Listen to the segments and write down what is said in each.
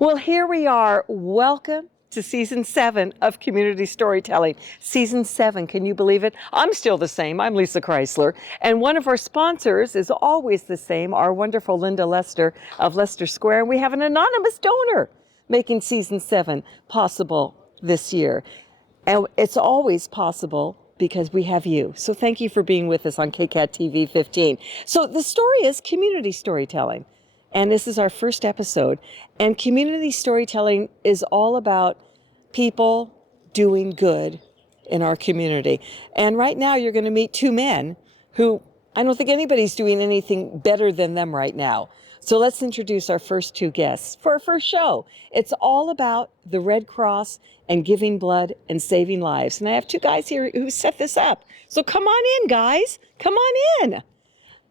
Well, here we are. Welcome to season 7 of Community Storytelling. Season 7, can you believe it? I'm still the same. I'm Lisa Chrysler. And one of our sponsors is always the same, our wonderful Linda Lester of Lester Square. And we have an anonymous donor making season 7 possible this year. And it's always possible because we have you. So thank you for being with us on KCAT TV 15. So the story is community storytelling. And this is our first episode. And community storytelling is all about people doing good in our community. And right now you're going to meet two men who I don't think anybody's doing anything better than them right now. So let's introduce our first two guests for our first show. It's all about the Red Cross and giving blood and saving lives. And I have two guys here who set this up. So come on in, guys. Come on in.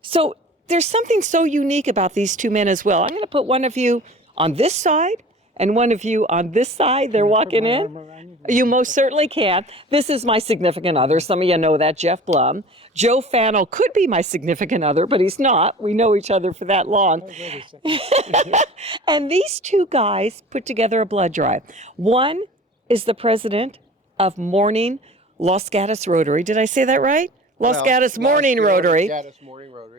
So there's something so unique about these two men as well. I'm going to put one of you on this side and one of you on this side. They're walking in. You most certainly can. This is my significant other. Some of you know that, Jeff Blum. Joe Fannell could be my significant other, but he's not. We know each other for that long. And these two guys put together a blood drive. One is the president of Morning Los Gatos Rotary. Did I say that right? Los Gatos Morning Rotary.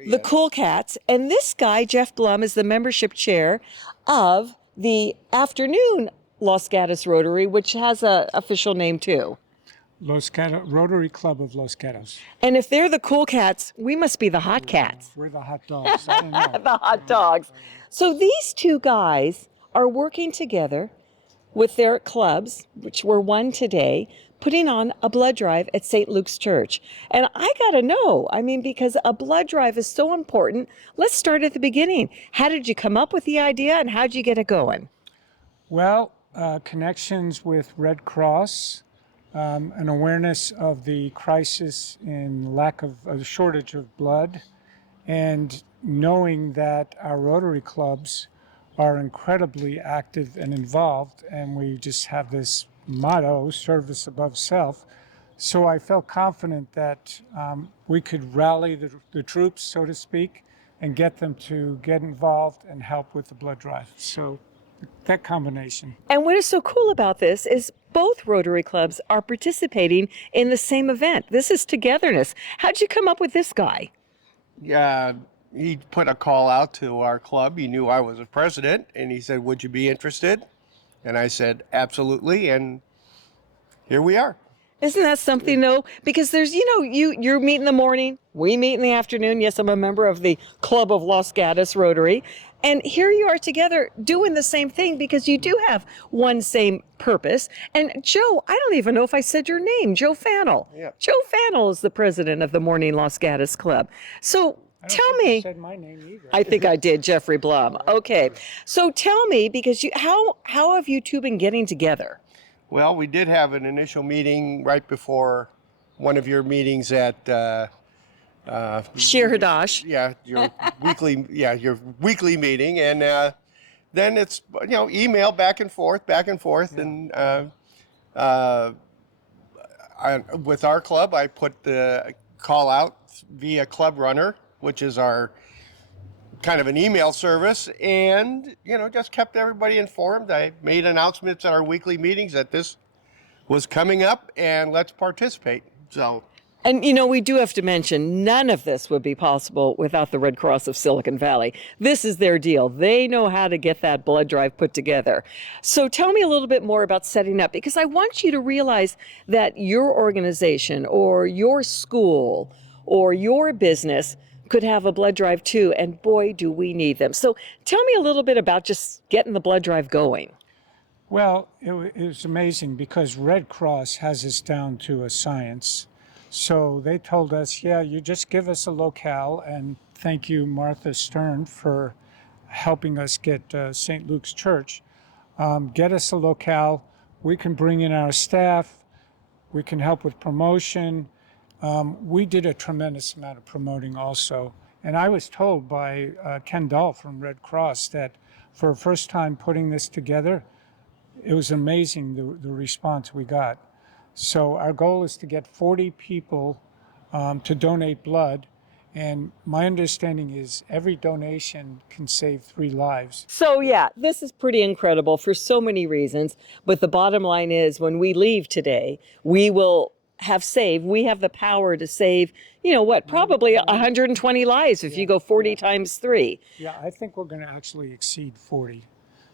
The Cool Cats. And this guy, Jeff Blum, is the membership chair of the afternoon Los Gatos Rotary, which has an official name too. Los Gatos, Rotary Club of Los Gatos. And if they're the cool cats, we must be the hot cats. We're the hot dogs. I don't know. The hot dogs. So these two guys are working together with their clubs, which were one today, putting on a blood drive at St.Luke'S Church. And I got to know, because a blood drive is so important. Let's start at the beginning. How did you come up with the idea and how did you get it going? Well, connections with Red Cross, an awareness of the crisis in lack of a shortage of blood, and knowing that our Rotary clubs are incredibly active and involved, and we just have this motto, service above self. So I felt confident that we could rally the troops, so to speak, and get them to get involved and help with the blood drive. So that combination. And what is so cool about this is both Rotary clubs are participating in the same event. This is togetherness. How'd you come up with this guy? Yeah, he put a call out to our club. He knew I was a president, and he said, "Would you be interested?" And I said, "Absolutely," and here we are. Isn't that something, though? Because there's, you meet in the morning, we meet in the afternoon. Yes, I'm a member of the Club of Los Gatos Rotary. And here you are together doing the same thing because you do have one same purpose. And Joe, I don't even know if I said your name, Joe Fannell. Yeah. Joe Fannell is the president of the Morning Los Gatos Club. So tell me. You said my name either. I think I did, Jeffrey Blum. Okay. So tell me, because how have you two been getting together? Well, we did have an initial meeting right before one of your meetings at Shir Hadash. Yeah, your weekly meeting, and then it's email back and forth, and with our club, I put the call out via Club Runner, which is our kind of an email service, and just kept everybody informed. I made announcements at our weekly meetings that this was coming up and let's participate. So, and we do have to mention, none of this would be possible without the Red Cross of Silicon Valley. This is their deal. They know how to get that blood drive put together. So tell me a little bit more about setting up, because I want you to realize that your organization or your school or your business could have a blood drive too, and boy, do we need them. So tell me a little bit about just getting the blood drive going. Well, it was amazing because Red Cross has us down to a science. So they told us, you just give us a locale, and thank you, Martha Stern, for helping us get St. Luke's Church. Get us a locale. We can bring in our staff. We can help with promotion. We did a tremendous amount of promoting also. And I was told by Ken Dahl from Red Cross that for a first time putting this together, it was amazing the response we got. So our goal is to get 40 people to donate blood, And my understanding is every donation can save 3 lives. So, yeah, this is pretty incredible for so many reasons. But the bottom line is when we leave today, we will we have the power to save, probably 120 lives if you go 40 times 3. Yeah, I think we're going to actually exceed 40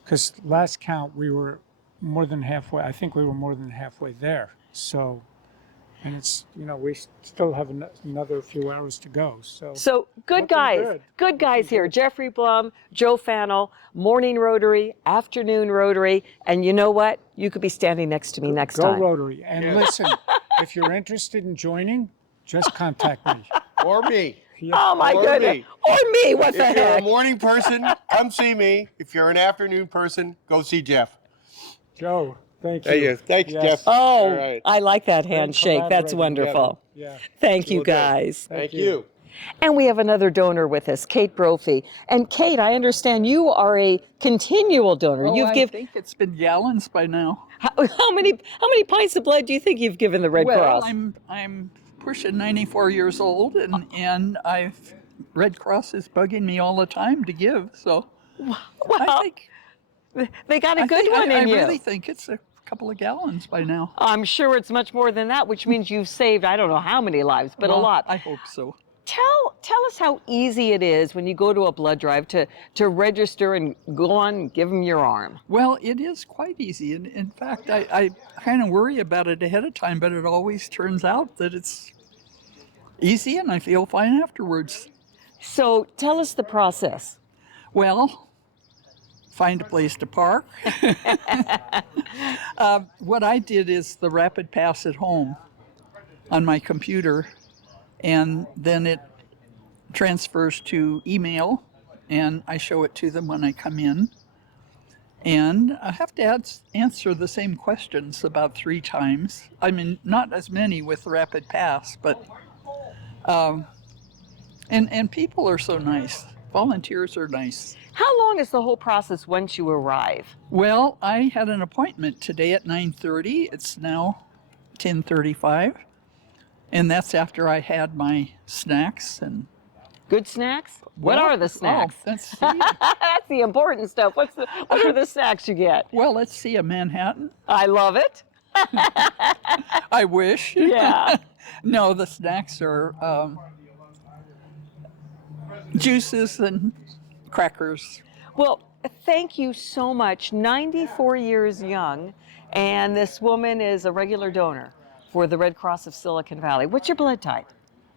because last count we were more than halfway. I think we were more than halfway there. So, and it's, we still have another few hours to go. So good guys, good guys here. Jeffrey Blum, Joe Fannell, morning Rotary, afternoon Rotary. And you know what? You could be standing next to me next Go time. Rotary. And listen, if you're interested in joining, just contact me. Or me. Oh my Or goodness. me. Or me, what the If you're a heck? morning person, come see me. If you're an afternoon person, go see Jeff. Joe, thank you. Thank you. Thanks, Yes. Jeff. Oh, All right. I like that Great handshake. That's collaborating wonderful. together. Yeah. Thank you Will do. guys. Thank you. And we have another donor with us, Kate Brophy. And Kate, I understand you are a continual donor. Oh, You've I given think it's been gallons by now. how many pints of blood do you think you've given the Red Well, Cross? I'm pushing 94 years old, and Red Cross is bugging me all the time to give. So I Well, think they got a I good think- one I in you. really think it's a couple of gallons by now. I'm sure it's much more than that, which means you've saved I don't know how many lives, but a Well, lot. I hope so. Tell us how easy it is when you go to a blood drive to register and go on and give them your arm. Well, it is quite easy. And in fact, I kind of worry about it ahead of time, but it always turns out that it's easy and I feel fine afterwards. So tell us the process. Well, find a place to park. What I did is the Rapid Pass at home on my computer, and then it transfers to email, and I show it to them when I come in. And I have to answer the same questions about 3 times. I mean, not as many with Rapid Pass, but and people are so nice. Volunteers are nice. How long is the whole process once you arrive? Well, I had an appointment today at 9:30. It's now 10:35, and that's after I had my snacks and. Good snacks? What are the snacks? Oh, that's That's the important stuff. What are the snacks you get? well, let's see, a Manhattan. I love it. I wish. Yeah. No, the snacks are juices and crackers. Well, thank you so much. 94 years young, and this woman is a regular donor for the Red Cross of Silicon Valley. What's your blood type?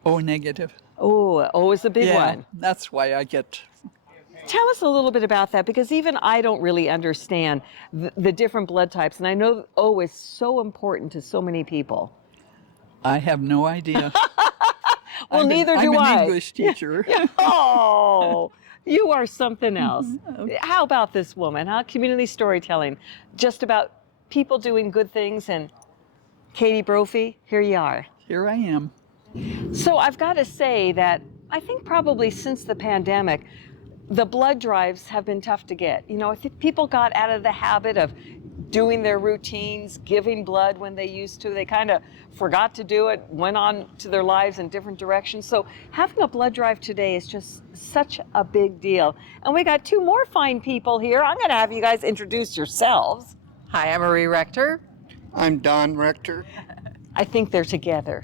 O negative. Oh, is a big Yeah, one. that's why I get. Tell us a little bit about that, because even I don't really understand the different blood types, and I know O is so important to so many people. I have no idea. Well, neither do I'm I. an English teacher. Oh, you are something else. How about this woman, huh? Community storytelling, just about people doing good things. And Katie Brophy, here you are. Here I am. So I've got to say that I think probably since the pandemic, the blood drives have been tough to get. I think people got out of the habit of doing their routines, giving blood when they used to. They kind of forgot to do it, went on to their lives in different directions. So having a blood drive today is just such a big deal. And we got 2 more fine people here. I'm going to have you guys introduce yourselves. Hi, I'm Marie Rector. I'm Don Rector. I think they're together.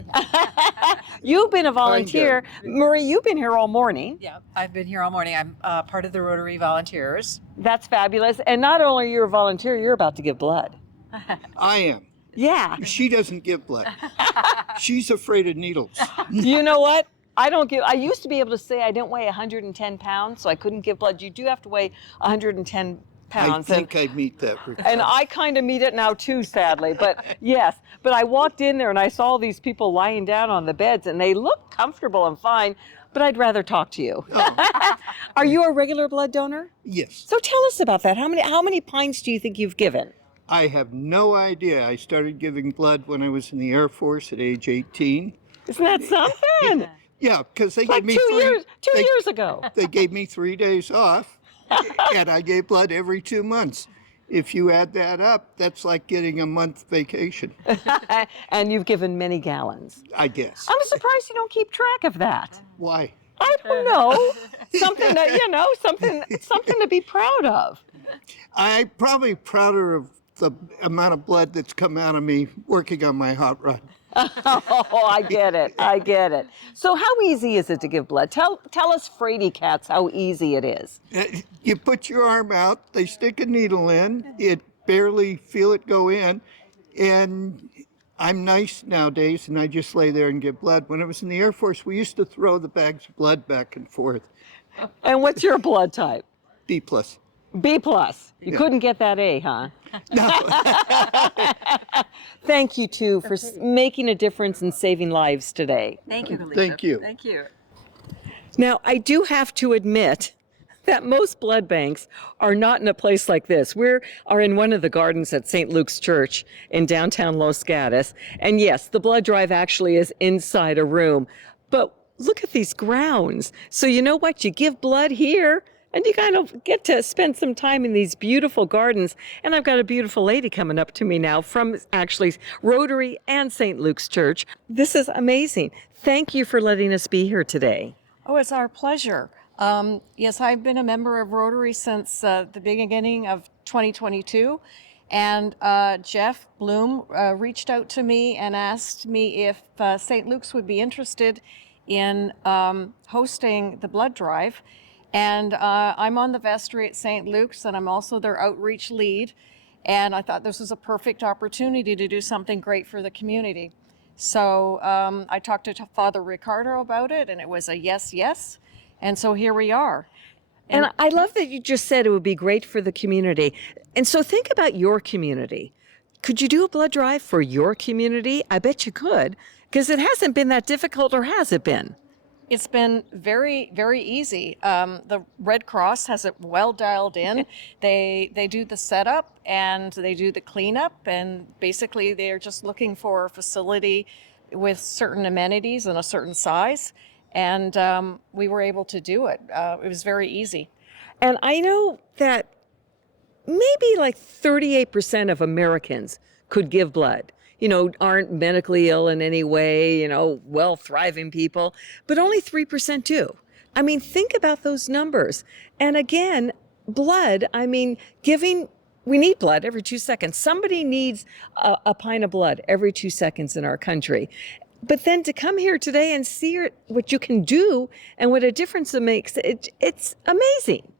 You've been a volunteer. Marie, you've been here all morning. Yeah, I've been here all morning. I'm part of the Rotary Volunteers. That's fabulous. And not only are you a volunteer, you're about to give blood. I am. Yeah. She doesn't give blood. She's afraid of needles. You know what? I used to be able to say I didn't weigh 110 pounds, so I couldn't give blood. You do have to weigh 110 pounds. I think I meet that requirement. And I kind of meet it now too, sadly. But yes, but I walked in there and I saw these people lying down on the beds and they look comfortable and fine, but I'd rather talk to you. Oh. Are you a regular blood donor? Yes. So tell us about that. How many pints do you think you've given? I have no idea. I started giving blood when I was in the Air Force at age 18. Isn't that something? Yeah, because they Like gave me 2 years ago. They gave me 3 days off, and I gave blood every 2 months. If you add that up, that's like getting a month vacation, And you've given many gallons. I guess. I'm surprised you don't keep track of that. Why? I don't know. Something that, something to be proud of. I'm probably prouder of the amount of blood that's come out of me working on my hot rod. Oh, I get it. I get it. So how easy is it to give blood? Tell us fraidy cats how easy it is. You put your arm out, they stick a needle in, it barely feel it go in, and I'm nice nowadays and I just lay there and give blood. When I was in the Air Force, we used to throw the bags of blood back and forth. And what's your blood type? B plus. B plus. You couldn't get that A, huh? No. Thank you too for making a difference and saving lives today. Thank you, Lisa. Thank you. Thank you. Now, I do have to admit that most blood banks are not in a place like this. We are in one of the gardens at St.Luke'S Church in downtown Los Gatos. And yes, the blood drive actually is inside a room. But look at these grounds. So you know what? You give blood here and you kind of get to spend some time in these beautiful gardens. And I've got a beautiful lady coming up to me now from actually Rotary and St. Luke's Church. This is amazing. Thank you for letting us be here today. Oh, it's our pleasure. Yes, I've been a member of Rotary since the beginning of 2022. And Jeff Bloom reached out to me and asked me if St. Luke's would be interested in hosting the blood drive. And I'm on the vestry at St. Luke's, and I'm also their outreach lead. And I thought this was a perfect opportunity to do something great for the community. So I talked to Father Ricardo about it, and it was a yes, yes. And so here we are. And I love that you just said it would be great for the community. And so think about your community. Could you do a blood drive for your community? I bet you could, because it hasn't been that difficult, or has it been? It's been very, very easy. The Red Cross has it well dialed in. They do the setup and they do the cleanup, and basically they're just looking for a facility with certain amenities and a certain size. And we were able to do it. It was very easy. And I know that maybe like 38% of Americans could give blood. Aren't medically ill in any way, well thriving people, but only 3% do. I mean, think about those numbers. And again, blood, we need blood every 2 seconds. Somebody needs a pint of blood every 2 seconds in our country. But then to come here today and see what you can do and what a difference it makes, it's amazing.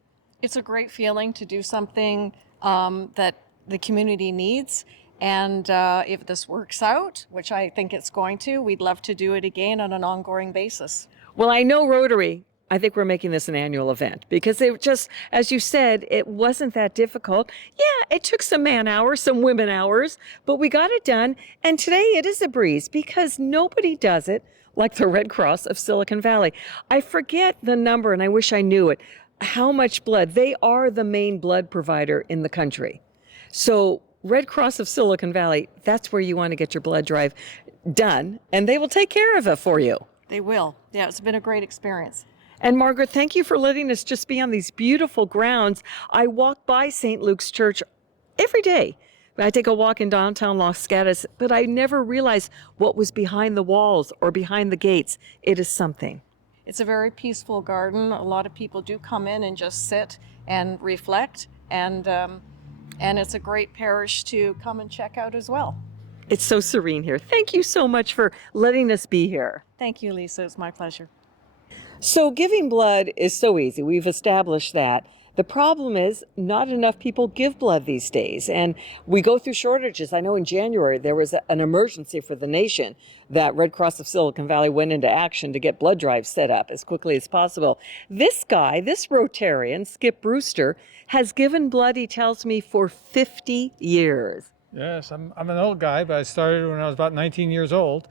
It's a great feeling to do something that the community needs. And if this works out, which I think it's going to, we'd love to do it again on an ongoing basis. Well, I know Rotary, I think we're making this an annual event because it just, as you said, it wasn't that difficult. Yeah, it took some man hours, some women hours, but we got it done. And today it is a breeze because nobody does it like the Red Cross of Silicon Valley. I forget the number, and I wish I knew it, how much blood. They are the main blood provider in the country. So Red Cross of Silicon Valley, that's where you want to get your blood drive done, and they will take care of it for you. They will. Yeah, it's been a great experience. And Margaret, thank you for letting us just be on these beautiful grounds. I walk by St. Luke's Church every day. I take a walk in downtown Los Gatos, but I never realized what was behind the walls or behind the gates. It is something. It's a very peaceful garden. A lot of people do come in and just sit and reflect, and it's a great parish to come and check out as well. It's so serene here. Thank you so much for letting us be here. Thank you, Lisa. It's my pleasure. So giving blood is so easy. We've established that. The problem is not enough people give blood these days, and we go through shortages. I know in January there was an emergency for the nation that Red Cross of Silicon Valley went into action to get blood drives set up as quickly as possible. This guy, this Rotarian, Skip Brewster, has given blood, he tells me, for 50 years. Yes, I'm an old guy, but I started when I was about 19 years old.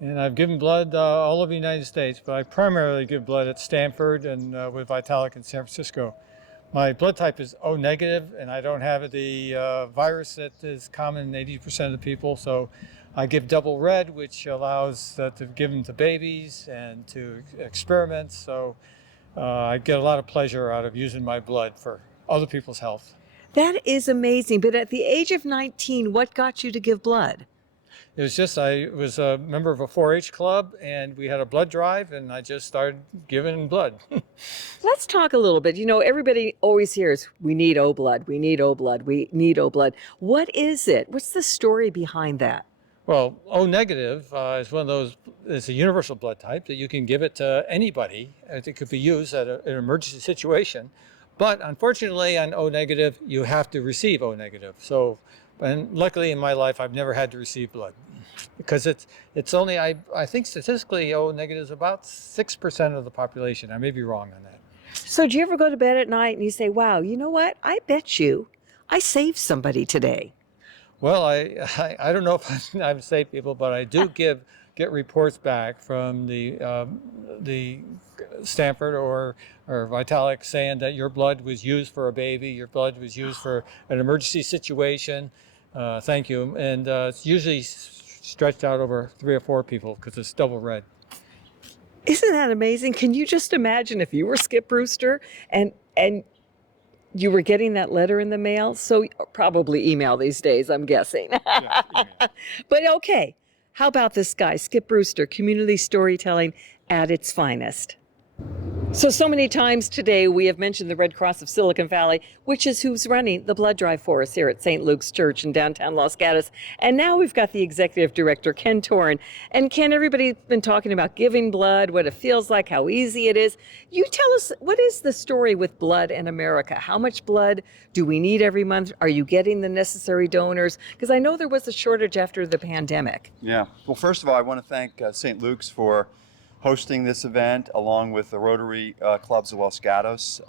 And I've given blood all over the United States, but I primarily give blood at Stanford and with Vitalik in San Francisco. My blood type is O negative, and I don't have the virus that is common in 80% of the people. So I give double red, which allows to give them to babies and to experiments. So I get a lot of pleasure out of using my blood for other people's health. That is amazing. But at the age of 19, what got you to give blood? It was just, I was a member of a 4-H club and we had a blood drive and I just started giving blood. Let's talk a little bit. You know, everybody always hears, we need O blood, we need O blood, we need O blood. What is it? What's the story behind that? Well, O negative is one of those, it's a universal blood type that you can give it to anybody. It could be used at an emergency situation. But unfortunately, on O negative, you have to receive O negative. So, and luckily in my life, I've never had to receive blood because it's only, I think statistically, O negative is about 6% of the population. I may be wrong on that. So, do you ever go to bed at night and you say, wow, you know what? I bet you I saved somebody today? Well, I don't know if I've saved people, but I do get reports back from the Stanford or Vitalik saying that your blood was used for a baby, your blood was used for an emergency situation. Thank you, and it's usually stretched out over 3 or 4 people because it's double red. Isn't that amazing? Can you just imagine if you were Skip Brewster and you were getting that letter in the mail? So probably email these days, I'm guessing. Yeah, But okay, how about this guy, Skip Brewster, community storytelling at its finest. So many times today we have mentioned the Red Cross of Silicon Valley, which is who's running the blood drive for us here at St. Luke's Church in downtown Los Gatos. And now we've got the executive director, Ken Toren. And Ken, everybody's been talking about giving blood, what it feels like, how easy it is. You tell us, what is the story with blood in America? How much blood do we need every month? Are you getting the necessary donors? Because I know there was a shortage after the pandemic. Yeah. Well, first of all, I want to thank St. Luke's for hosting this event along with the Rotary Clubs of Los Gatos.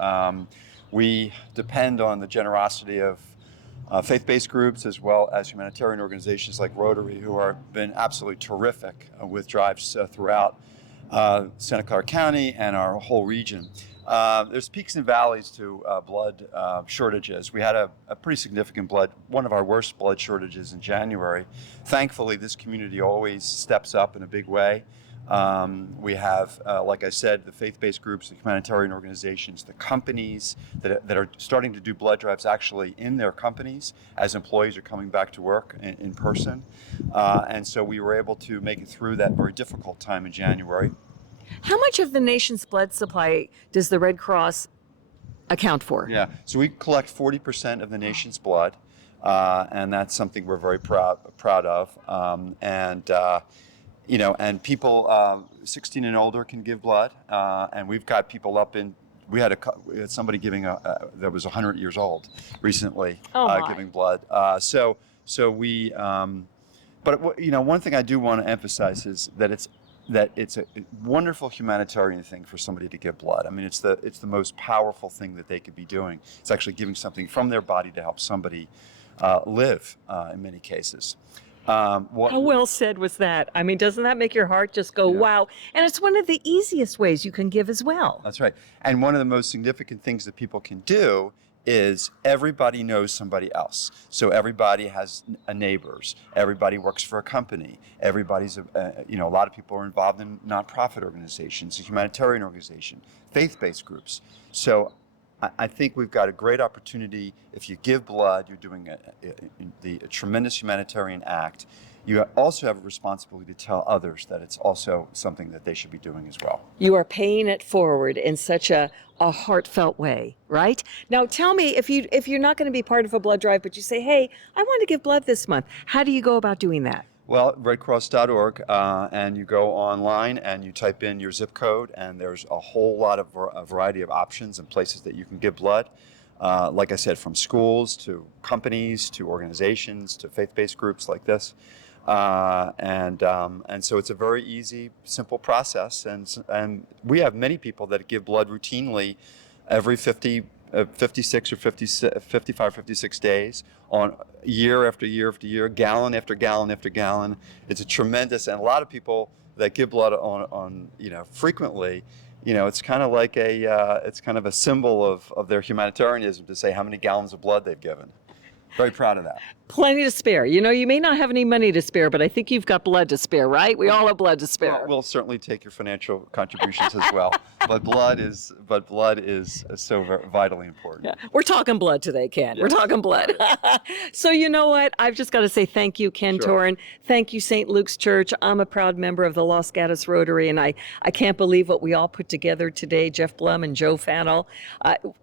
We depend on the generosity of faith-based groups as well as humanitarian organizations like Rotary, who have been absolutely terrific with drives throughout Santa Clara County and our whole region. There's peaks and valleys to blood shortages. We had a pretty significant one of our worst blood shortages in January. Thankfully, this community always steps up in a big way. We have, like I said, the faith-based groups, the humanitarian organizations, the companies that are starting to do blood drives actually in their companies as employees are coming back to work in person. And so we were able to make it through that very difficult time in January. How much of the nation's blood supply does the Red Cross account for? Yeah, so we collect 40% of the nation's blood, and that's something we're very proud of. And people 16 and older can give blood, and we've got people up in. We had somebody giving that was 100 years old recently giving blood. So we. But one thing I do want to emphasize is that it's a wonderful humanitarian thing for somebody to give blood. I mean, it's the most powerful thing that they could be doing. It's actually giving something from their body to help somebody live in many cases. How well said was that? I mean, doesn't that make your heart just go, wow? And it's one of the easiest ways you can give as well. That's right. And one of the most significant things that people can do is everybody knows somebody else. So everybody has neighbors. Everybody works for a company. Everybody's, a lot of people are involved in nonprofit organizations, humanitarian organizations, faith-based groups. So I think we've got a great opportunity. If you give blood, you're doing a tremendous humanitarian act. You also have a responsibility to tell others that it's also something that they should be doing as well. You are paying it forward in such a heartfelt way, right? Now tell me, if you're not going to be part of a blood drive, but you say, hey, I want to give blood this month, how do you go about doing that? Well, redcross.org, and you go online and you type in your zip code, and there's a whole lot of a variety of options and places that you can give blood. Like I said, from schools to companies to organizations to faith-based groups like this. And so it's a very easy, simple process. And we have many people that give blood routinely every 56 or 55, 56 days on year after year after year, gallon after gallon after gallon. It's a tremendous, and a lot of people that give blood on frequently, it's kind of like it's kind of a symbol of their humanitarianism to say how many gallons of blood they've given. Very proud of that. Plenty to spare. You know, you may not have any money to spare, but I think you've got blood to spare, right? We all have blood to spare. Well, we'll certainly take your financial contributions as well. But blood is so vitally important. Yeah. We're talking blood today, Ken. We're talking blood. So you know what? I've just got to say thank you, Ken Torin. Thank you, St. Luke's Church. I'm a proud member of the Los Gatos Rotary, and I can't believe what we all put together today, Jeff Blum and Joe Fannell.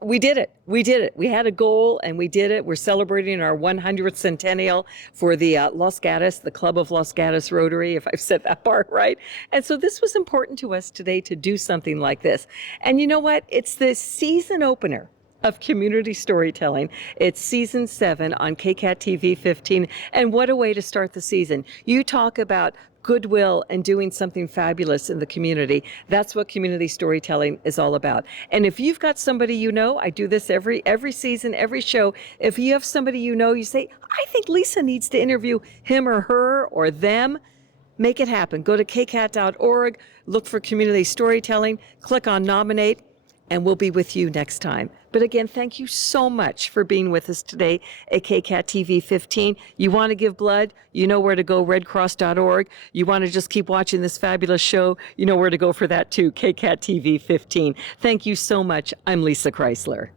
We did it. We did it. We had a goal, and we did it. We're celebrating our 100th centennial for the Los Gatos, the Club of Los Gatos Rotary, if I've said that part right. And so this was important to us today to do something like this. And you know what? It's the season opener of community storytelling. It's season 7 on KCAT TV 15. And what a way to start the season. You talk about goodwill and doing something fabulous in the community. That's what community storytelling is all about. And if you've got somebody you know, I do this every season, every show. If you have somebody you know, you say, I think Lisa needs to interview him or her or them. Make it happen. Go to kcat.org, look for community storytelling, click on nominate, and we'll be with you next time. But again, thank you so much for being with us today at KCAT TV 15. You want to give blood? You know where to go, redcross.org. You want to just keep watching this fabulous show? You know where to go for that too, KCAT TV 15. Thank you so much. I'm Lisa Chrysler.